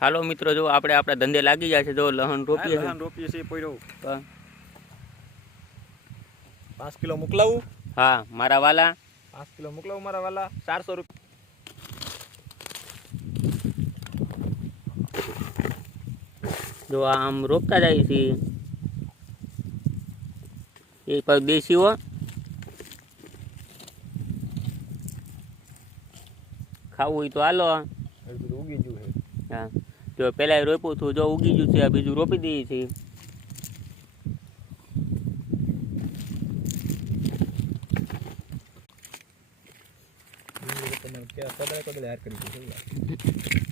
હાલો મિત્રો, જો આપણે આપણા ધંધે લાગી જાય છે. જો લહણ રોપીએ છે. લહણ રોપીએ છીએ પડ્યો. હા. 5 કિલો મોકલાવું? હા મારા વાલા. 5 કિલો મોકલાવું મારા વાલા. 400 રૂપિયા. જો આમ રોપતા જાય છે. એક પાક દેશી હો. ખાવું હોય તો હાલો. ઉગી ગયું છે. હા, જો પેલા રોપ્યું હતું, જો ઉગી ગયું છે. આ બીજું રોપી દઈએ છીએ. કદળે હાર કરી દીધું.